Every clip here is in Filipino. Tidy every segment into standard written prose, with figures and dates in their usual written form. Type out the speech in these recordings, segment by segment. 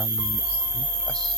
from us.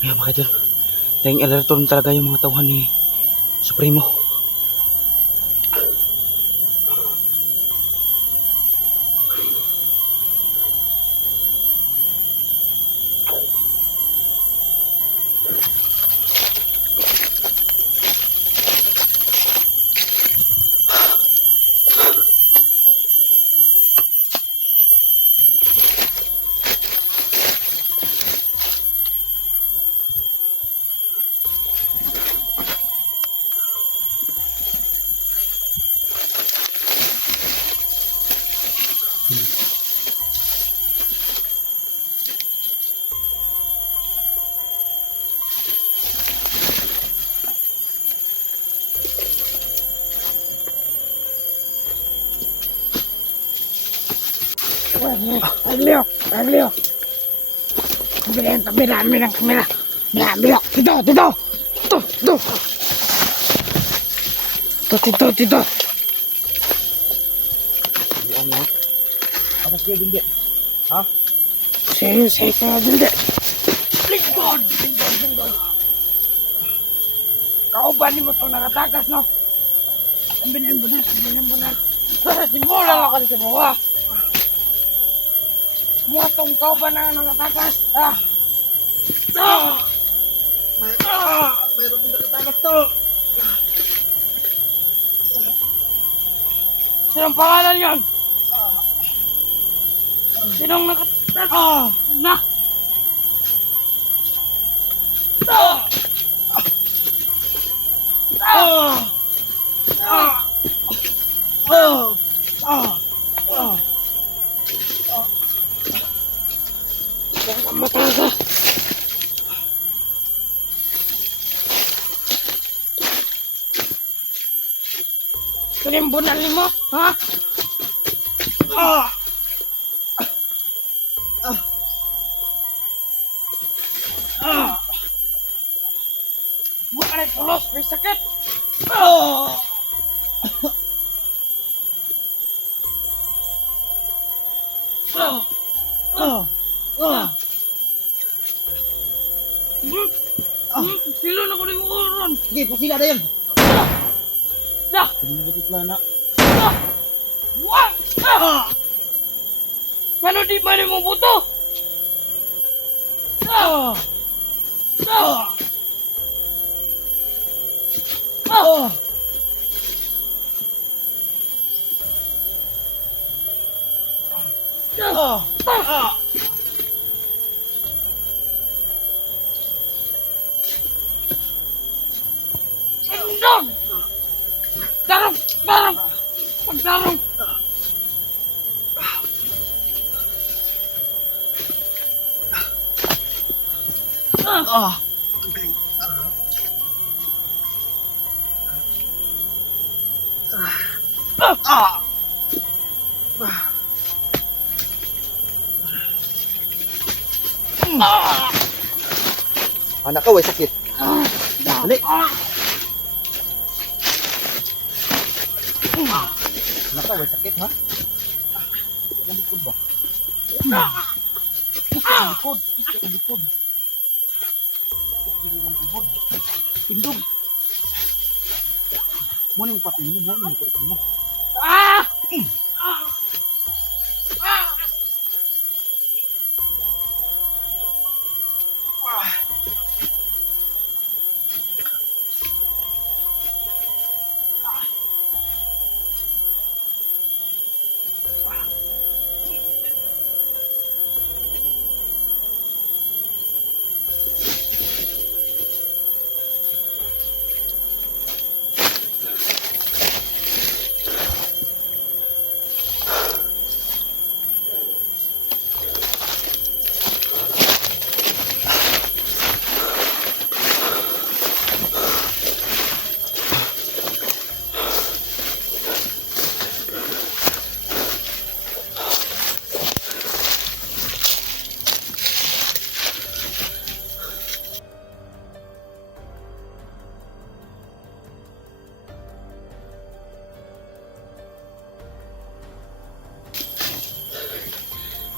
Ayan mga idol, tayong alerto rin talaga yung mga tauhan ni Supremo. Aglio. Kamera. Aglio. Dito. Dito. Atas ko din. Ha? Say ka dito. Lingkod. Kauban mo itong nakatakas, no? Ang binimbunan. Simula lang ka sa mga. Mga itong kauban na nakatakas. Mayroon din nakatakas to. Sinong pangalan yon? Sinong nakatakas? Na! Mata ka. Kalimbunan mo, ha? Bukan Pulos, may sakit. Sila na ko rin uron. Sige, pasila na yun. Dah! Hindi na ito plana. Wah! Ano di ba mo buto? Sindog! Tarong! Tarong! Pagtarong! Okay. Anak ka, way sakit. Dali. Anak ka, way sakit, ha? Ang likod ba? Ang likod. Ang likod. Ang likod. Tindog. Muna yung patay mo, muna yung patay mo. Ah!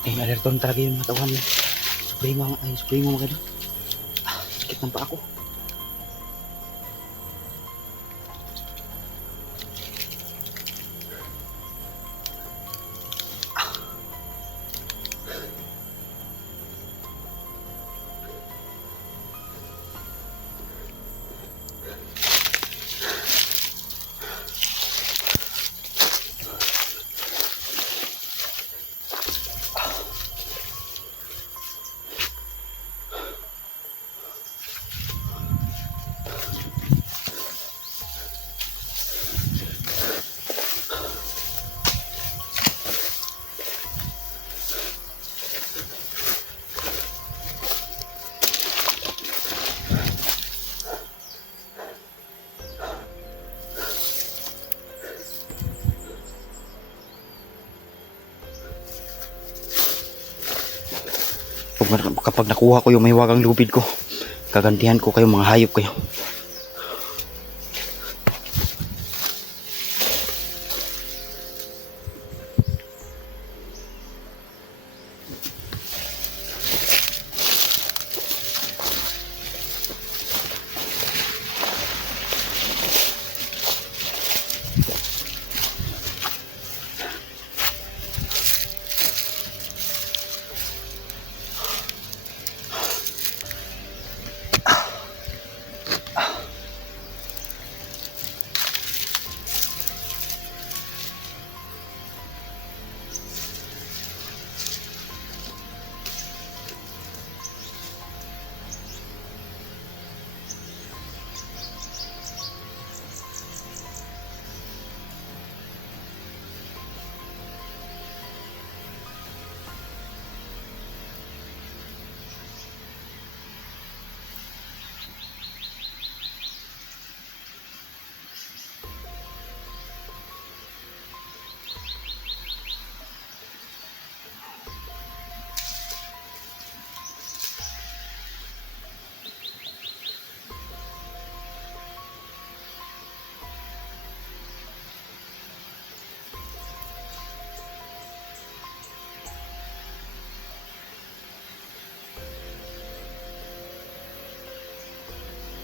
Tayong alerton talaga yung mga tauhan niya. Supremo mga idol. Sakit ng paa ko. Kapag nakuha ko yung may wagang lupid ko, gagantihan ko kayo, mga hayop kayo.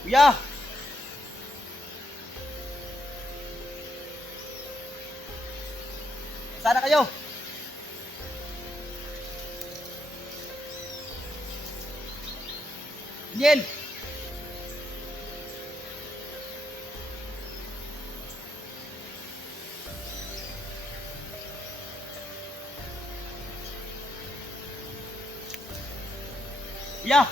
Kuya! Sana kayo? Daniel! Kuya!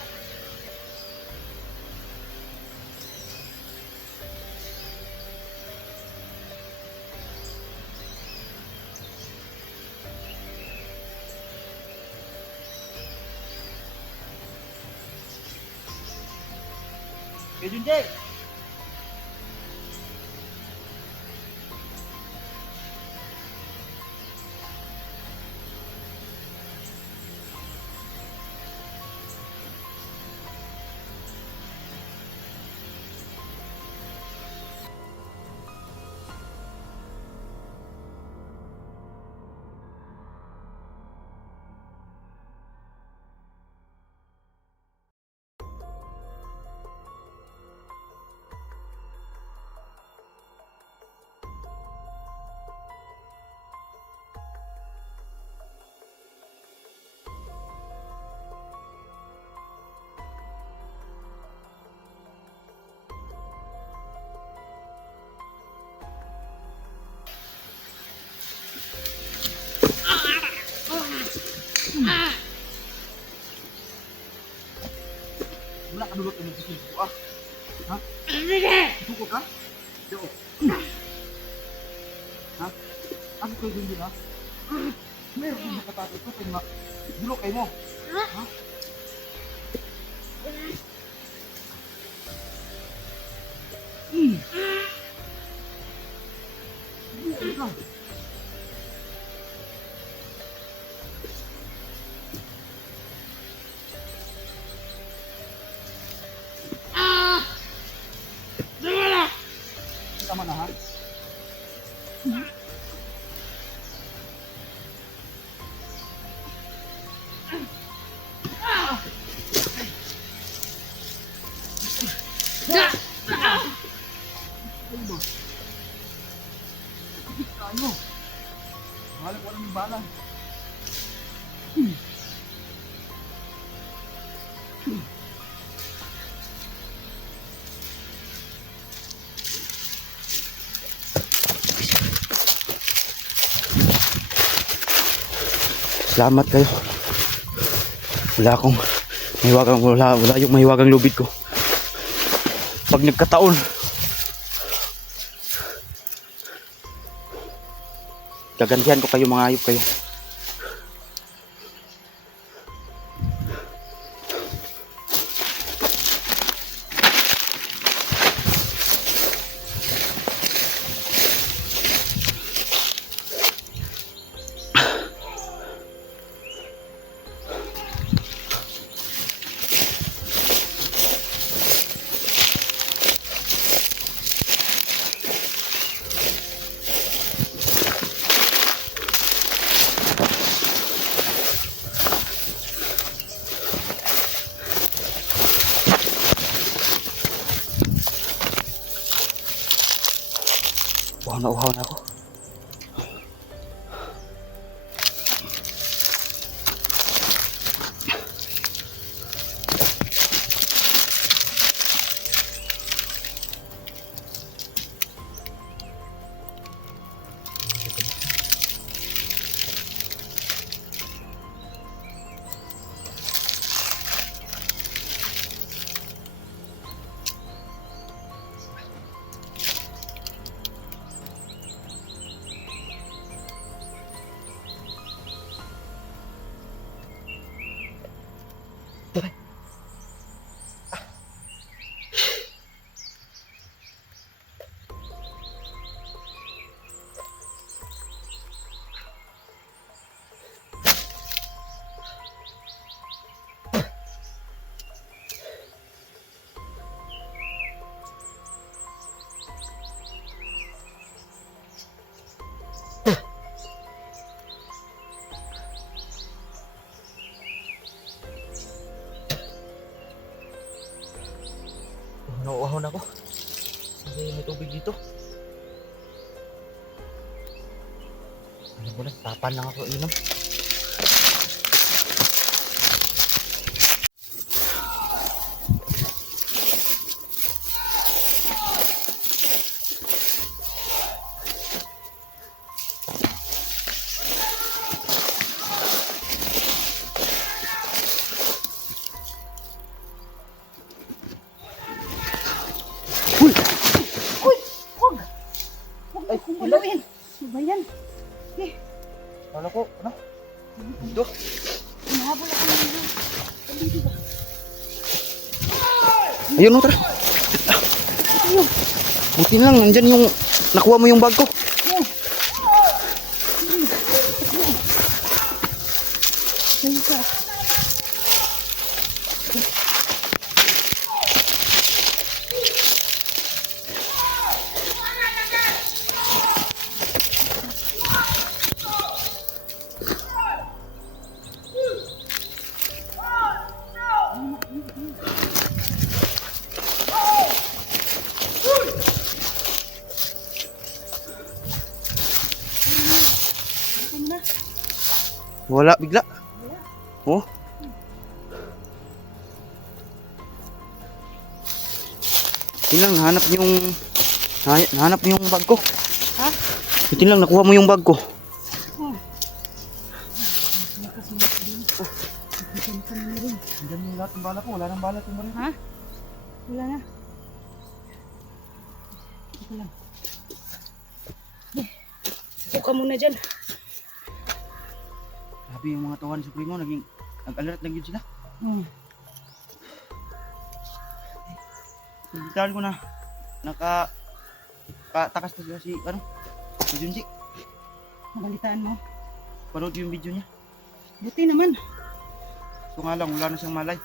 Kuya Junjay! Wala ka dulot ng gusto ko ah. Ha? Suko ka? Yo. Ha? Ako kayo din ha? Meron din nakatato ito kaya dulot kayo mo. Ha? Dulot ka. Tama na ha? Ano ba? Ano? Bahala ko ng balang. Salamat kayo. Wala akong mahiwagang, wala yung mahiwagang lubid ko. Pag nagkataon, gagantihan ko kayo, mga ayop kayo. Uhaw na ako. umahon ako. Kasi may tubig dito. Alam mo na, tapan lang ako inom. Ay, Kuluin. Ano ba yan? Kala ko, ano? Dito. Hinahabol ako ng mga. Dito ba? Ayun no, tara. Buti na lang, nandyan yung nakuha mo yung bag ko. Saan ka? Wala, bigla. Oh. Ilang hanap niyo yung bag ko. Ha? Buti lang nakuha mo yung bag ko. Nandyan yung lahat ng bala ko. Wala nang bala itong baril. Ha? Wala na. Ito lang. Upo ka muna dyan. Sabi yung mga tawahan sa Supremo, nag-alert lang yun sila. Pagkitaan ko na, nakatakas na sila si Junji. Nabalitaan mo. Panood yung video niya. Buti naman. So nga lang, wala na siyang malay.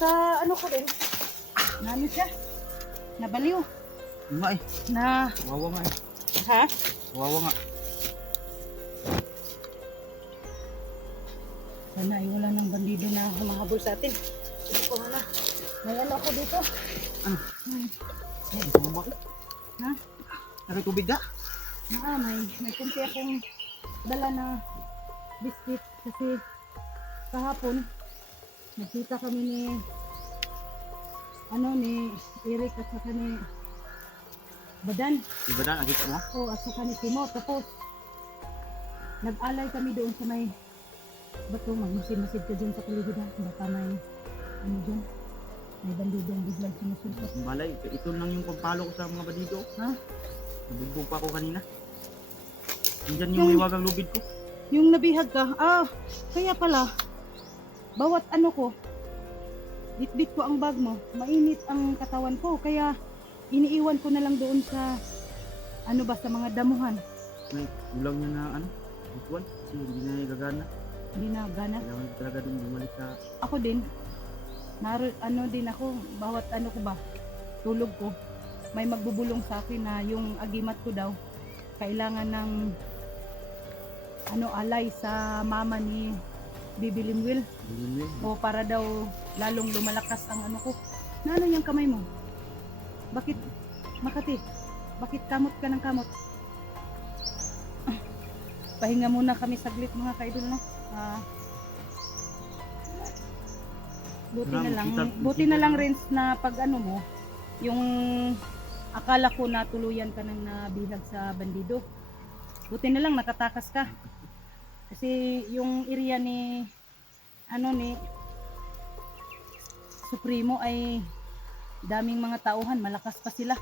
Sa ano ko din. Nano siya? Nabaliw. Yun nga eh, Na, wawa nga eh. ha? Wawa nga. Sana ay wala ng bandido na humahabol sa atin. Sige ko na. May ano ako dito. Gusto mo ba? Ha? Nakitubig ka? May kunti akong dala na biscuit kasi kahapon nagkita kami ni Eric at saka ni Badan. Iba na, nakita mo? O at saka ni Timo. Tapos nag-alay kami doon sa may bato. Magmasid-masid ka dyan sa paligid ha. Baka may ano dyan. May bandidong biglang sinusulpot. Ang balay, ito lang yung pampalo ko sa mga bandido. Ha? Nabugbog pa ako kanina. Nandyan yung iwagang lubid ko. Yung nabihag ka, kaya pala, bawat ano ko, bitbit ko ang bag mo, mainit ang katawan ko, kaya iniiwan ko na lang doon sa, sa mga damuhan. May ulang niya na ritual. Kasi hindi na gagana. Hindi na gana. Kailangan ko talaga dun bumalik sa... Ako din, din ako, bawat ko ba, tulog ko, may magbubulong sa akin na yung agimat ko daw, kailangan ng alay sa mama ni Bibi Limwil. O para daw lalong lumalakas ang ko. Na yung kamay mo? Bakit, Makati? Bakit kamot ka ng kamot? Pahinga muna kami saglit mga kaidol na. Buti na lang Renz na pag mo, yung akala ko na tuluyan ka nang nabihag sa bandido. Buti na lang nakatakas ka. Kasi yung area ni Supremo ay daming mga tauhan, malakas pa sila.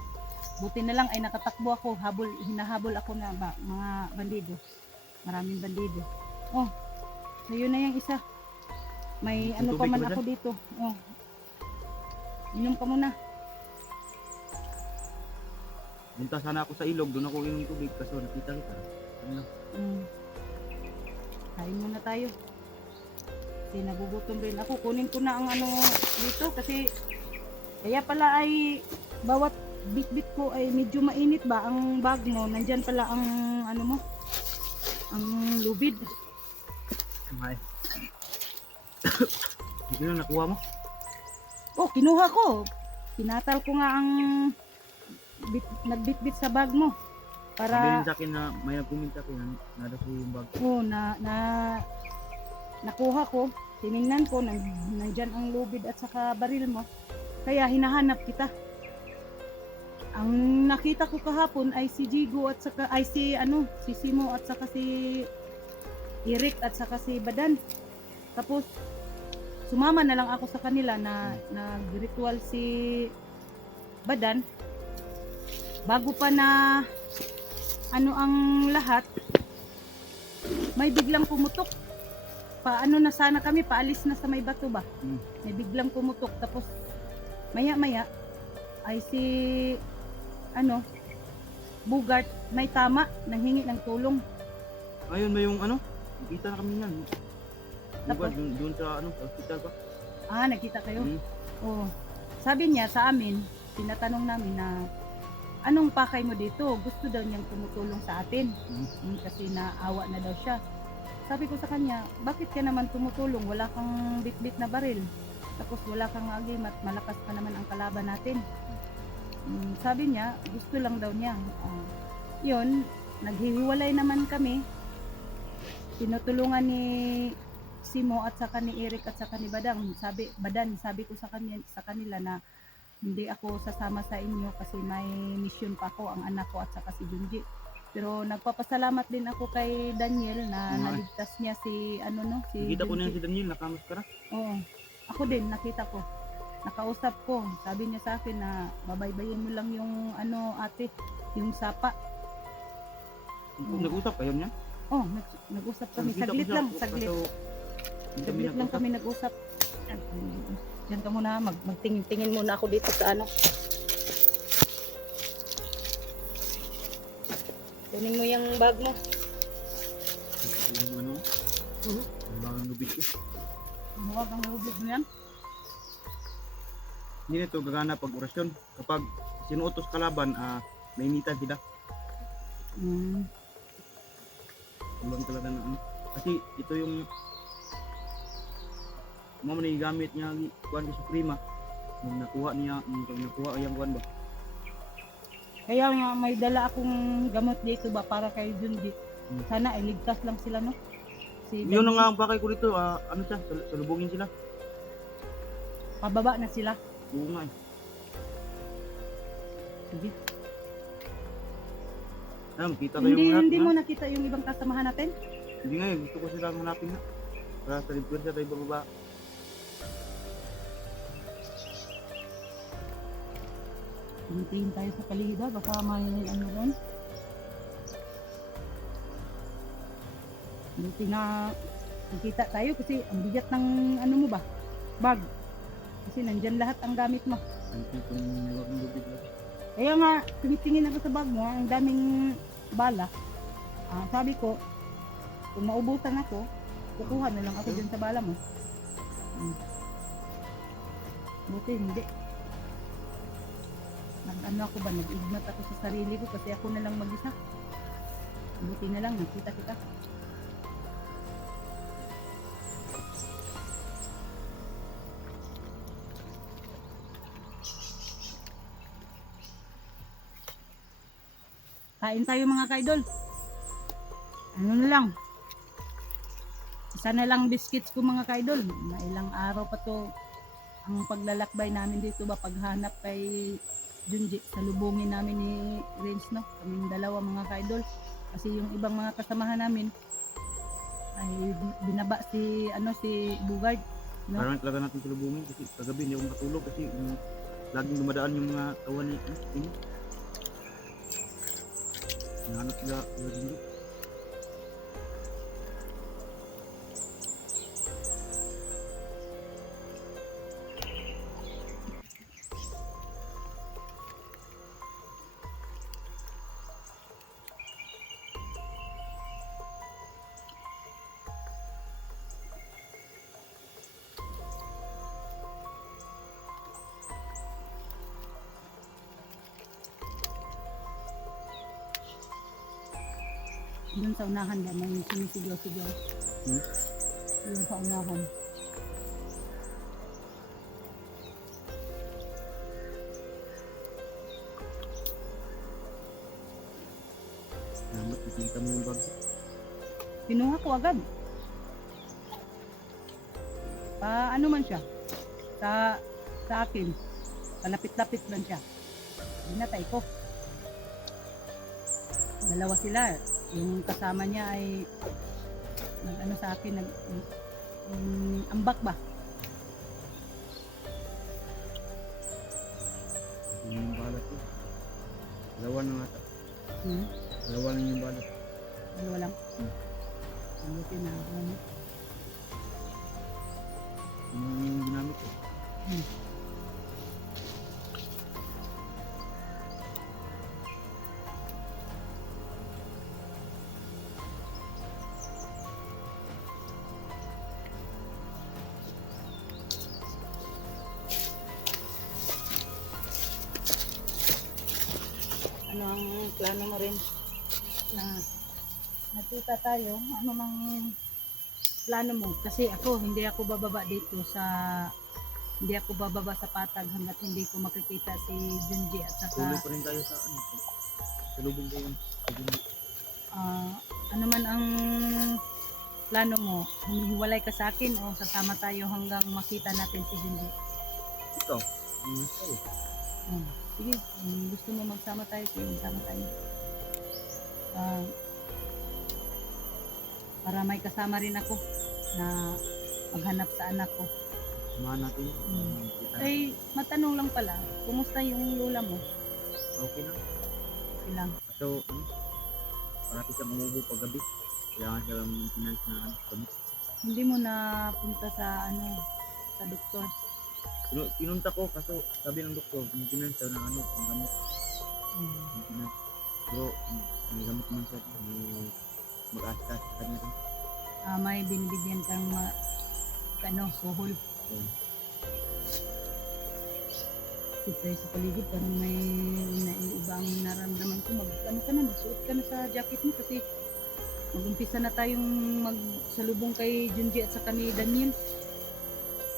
Buti na lang ay nakatakbo ako, hinahabol ako na mga bandido. Maraming bandido. Oh, sayo na yung isa. May pa man ako dito. Oh. Inom ka muna. Punta sana ako sa ilog, doon ako yung tubig kaso nakita kita. Kain muna tayo. Kasi nagugutom rin ako. Kunin ko na ang dito kasi kaya pala ay bawat bit-bit ko ay medyo mainit ba ang bag mo. Nandyan pala ang mo, ang lubid. Okay. Ito na nakuha mo? Oh, kinuha ko. Tinatal ko nga ang nagbitbit sa bag mo. Sabi Para rin sa akin na may nag-comment sa akin na nada ko yung bag. nakuha ko, tiningnan ko, nandyan ang lubid at saka baril mo. Kaya hinahanap kita. Ang nakita ko kahapon ay si Jigo at saka ay si Simo at saka si Eric at saka si Badan. Tapos sumama na lang ako sa kanila na nag-ritual si Badan. Bago pa na ang lahat, may biglang pumutok. Paano na sana kami, paalis na sa may bato ba? May biglang pumutok. Tapos maya-maya ay si Bugart may tama, nanghingi ng tulong. Ayun ba yung nakita na kami yan. Tapos? Doon sa sa hospital pa. Nakita kayo? Hmm. Oo. Sabi niya sa amin, tinatanong namin na anong pakay mo dito? Gusto daw niyang tumutulong sa atin. Kasi naawa na daw siya. Sabi ko sa kanya, bakit ka naman tumutulong? Wala kang bitbit na baril. Tapos wala kang agimat, malakas pa naman ang kalaban natin. Sabi niya, gusto lang daw niya. Yun, naghihiwalay naman kami. Tinutulungan ni Simo at saka ni Eric at saka ni Badan, sabi ko sa kanila na hindi ako sasama sa inyo kasi may mission pa ako, ang anak ko at saka si Junji. Pero nagpapasalamat din ako kay Daniel na naligtas niya si Nakita ko na Junji. si Daniel, nakamaskara. Oo. Ako din nakita ko. Nakausap ko. Sabi niya sa akin na babaybayin mo lang yung ate, yung sapa. Nag-usap kayo niya? Oh, nag-usap kami. Saglit lang. Saglit lang kami nag-usap. Diyan ka muna, magtingin-tingin muna ako dito sa Kunin mo yung bag mo. Yung ang mga lubid ko. Huwag ang lubid mo yan. Hindi na ito gagana pag orasyon. Kapag sinuutos kalaban, nainitan sila. Ulang talaga na Kasi ito yung gamit niya kuan ko Suprema. Nung nakuha yung kuan ba. Kaya nga may dala akong gamot dito ba para kay Junji. Sana iligtas lang sila, no? Yun na nga ang pakay ko dito, salubungin sila. Pababa na sila. Oo nga eh. Sige. Makita kayo lahat Hindi na. mo nakita yung ibang kasamahan natin? Hindi nga eh, gusto ko silang hanapin na. Para sa lipuan siya tayo bababa. Tingin tayo sa paligid, baka may ron. Buti na nakita tayo kasi ang bigat ng mo ba? Bag. Kasi nandyan lahat ang gamit mo. Itong huwag ng lubid lang. Kaya nga, tumitingin ako sa bag mo, ang daming bala. Sabi ko, kung maubusan ako, kukuha na lang ako dyan sa bala mo. Buti hindi. Ako ba, nag-ignat ako sa sarili ko kasi ako na lang mag-isa. Buti na lang, nakita kita. Kain tayo mga kaidol. Ano na lang. Isa na lang biscuits ko mga kaidol. Ilang araw pa to ang paglalakbay namin dito ba paghanap kay Junji. Salubungin namin ni Renz, no? Kaming dalawa mga kaidol. Kasi yung ibang mga kasamahan namin ay binaba si Bugard. No? Parang talaga natin salubungin kasi kagabi hindi ako makatulog kasi laging dumadaan yung mga kawan ni ini. Nahanap sila Junji. Doon sa unahan ba, may sinisigaw-sigaw. Doon sa unahan. Salamat, nakita mo yung bag. Kinuha ko agad. Ano man siya? Sa akin. Palapit-lapit lang siya. Binatay ko. Dalawa sila. Yung kasama niya ay nag-ano sa akin, ambak ba? Yung balat ko. Dalawa na nga. Hmm? Dalawa lang yung balat. Dalawa lang. Buti na. Ano? Yung ginamit ko. Ano ang plano mo rin na nakita tayo? Ano mang plano mo? Kasi ako, hindi ako bababa dito hindi ako bababa sa patag hanggat hindi ko makikita si Junji at Tuloy saka pa rin tayo sa ano. Salubong ko yung pag-ibig. ano man ang plano mo? Humihiwalay ka sa akin o sasama tayo hanggang makita natin si Junji? Ikaw, yung nasa tayo. Sige, kung gusto mo magsama tayo, sige, magsama tayo. Para may kasama rin ako na maghanap sa anak ko. Samahan natin. Kita. Ay, matanong lang pala, kumusta yung lola mo? Okay lang. Okay lang. So, parati siya umubo pag gabi. Kailangan siya lang maintenance na gamit. Hindi mo na punta sa sa doktor. Pinunta ko kaso sabi ng doktor, maintenance daw ng ang gamit. Maintenance. Pero may gamit naman siya. May mag-askas sa kanya rin. May binibigyan kang suhol. Siyempre sa paligid, parang may ibang naramdaman ko. Magsuot ka na sa jacket mo kasi mag-umpisa na tayong magsalubong kay Junji at saka ni Daniel.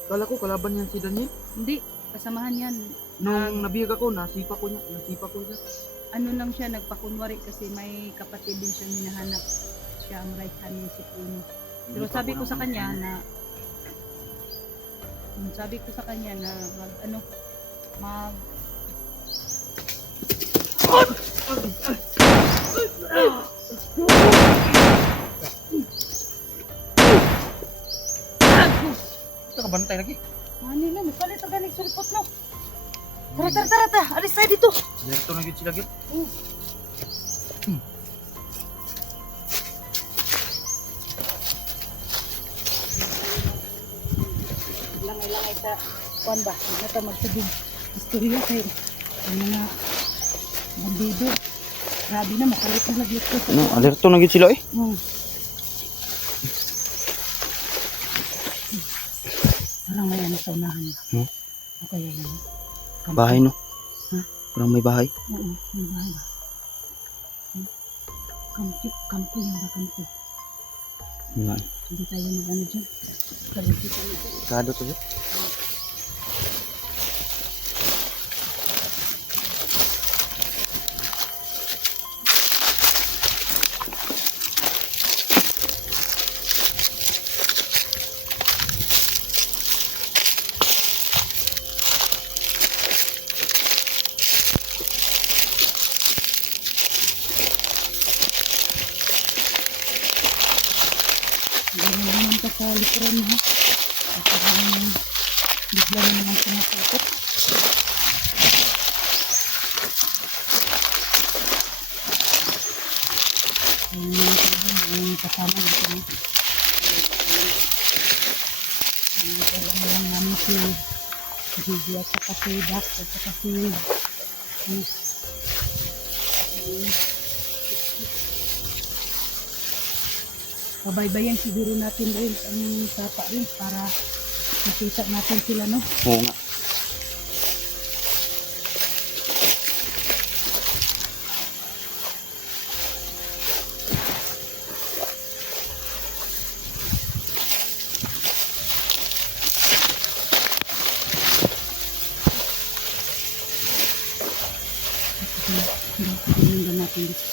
Kala ko kalaban yan si Daniel. Hindi, kasamahan yan. Nung nabihag ako, nasipa ko niya. Ano lang siya, nagpakunwari kasi may kapatid din siyang hinahanap. Siya ang right hand ni si Puno. Pero sabi ko sa kanya na mag Ito ka bantay lagi. ano na, nagpalit ang galing sulpot no. Tara, alis tayo dito. Dito na gid sila gid. Langay sa kuan ba? Ano to magsabing istorya kay ang mga bandido. Grabe na, makalit na laglit ko. Ano, alerto na gid sila eh. Parang may ano sa unahan. Okay, yan. Bahay no. Ha? Parang may bahay. Oo, may bahay ba? Kampo yan ba, kampo? Nga. Hindi tayo mag-ano dyan. Paligid tayo dyan. Kado to yun. Hindi naman ka sa likuran ha. At parang bigla na naman sumasakot. Yung kasama natin. Kailangan lang namin si Gigi at saka si Dax at saka si pabaybayan siguro natin rin ang sapa rin para makita natin sila no. Oo nga. Hindi natin dito.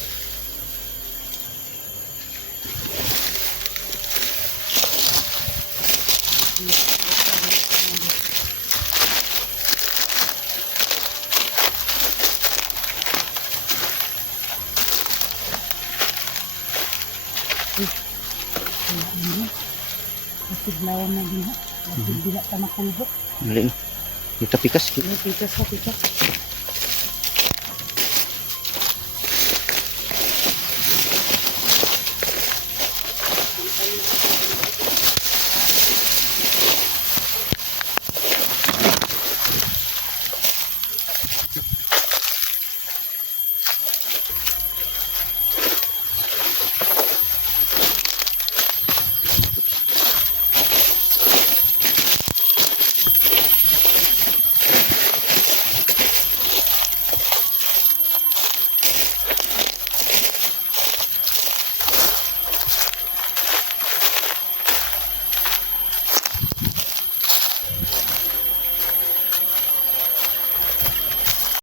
Kasiglawan na din ha. Kasi bila ta makulbok. Dali na. Kita pikas. May pikas ha, pikas.